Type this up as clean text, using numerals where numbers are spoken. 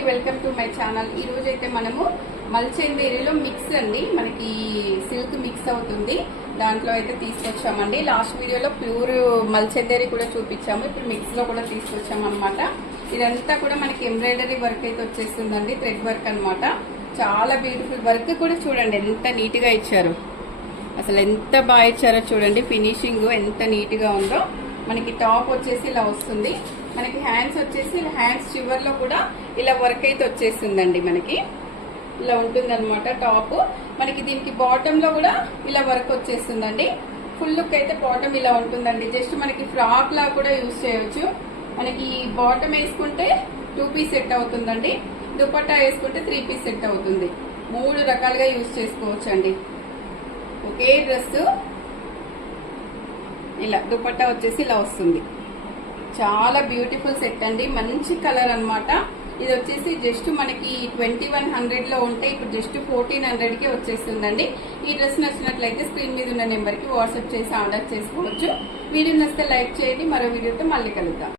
అండి, welcome to my channel. ఈ రోజు అయితే మనము మల్చందేరిలో మిక్స్ అండి, మనకి సిల్క్ మిక్స్ అవుతుంది. దాంట్లో అయితే తీసుకొచ్చామండి. లాస్ట్ వీడియోలో ప్యూర్ మల్చందేరి కూడా చూపించాము, ఇప్పుడు మిక్స్ లో కూడా తీసుకొచ్చాము అనమాట. ఇదంతా కూడా మనకి ఎంబ్రాయిడరీ వర్క్ అయితే వచ్చేస్తుందండి, థ్రెడ్ వర్క్ అనమాట. చాలా బ్యూటిఫుల్ వర్క్ కూడా చూడండి, ఎంత నీట్ గా ఇచ్చారు. అసలు ఎంత బాగా ఇచ్చారో చూడండి, ఫినిషింగ్ ఎంత నీట్ గా ఉందో. మనకి టాప్ వచ్చేసి ఇలా వస్తుంది. మనకి హ్యాండ్స్ వచ్చేసి హ్యాండ్స్ చివర్లో కూడా ఇలా వర్క్ అయితే వచ్చేస్తుందండి. మనకి ఇలా ఉంటుంది అనమాట టాప్. మనకి దీనికి బాటమ్ లో కూడా ఇలా వర్క్ వచ్చేస్తుందండి. ఫుల్ లుక్ అయితే బాటమ్ ఇలా ఉంటుందండి. జస్ట్ మనకి ఫ్రాక్ లా కూడా యూజ్ చేయొచ్చు. మనకి బాటమ్ వేసుకుంటే 2 పీస్ సెట్ అవుతుందండి, దుపట్టా వేసుకుంటే 3 పీస్ సెట్ అవుతుంది. 3 రకాలుగా యూజ్ చేసుకోవచ్చు అండి. ఒకే డ్రెస్ ఇలా దుపట్టా వచ్చేసి ఇలా వస్తుంది. చాలా బ్యూటిఫుల్ సెట్ అండి, మంచి కలర్ అన్నమాట. ఇది వచ్చేసి జస్ట్ మనకి 2100 లో ఉంటే ఇప్పుడు జస్ట్ 1400 కి వచ్చేస్తుందండి. ఈ డ్రెస్ నచ్చినట్లయితే స్క్రీన్ మీద ఉన్న నెంబర్ కి వాట్సాప్ చేసి ఆర్డర్ చేసుకోవచ్చు. వీడియో నచ్చితే లైక్ చేయండి. మరో వీడియోతో మళ్ళీ కలుద్దాం.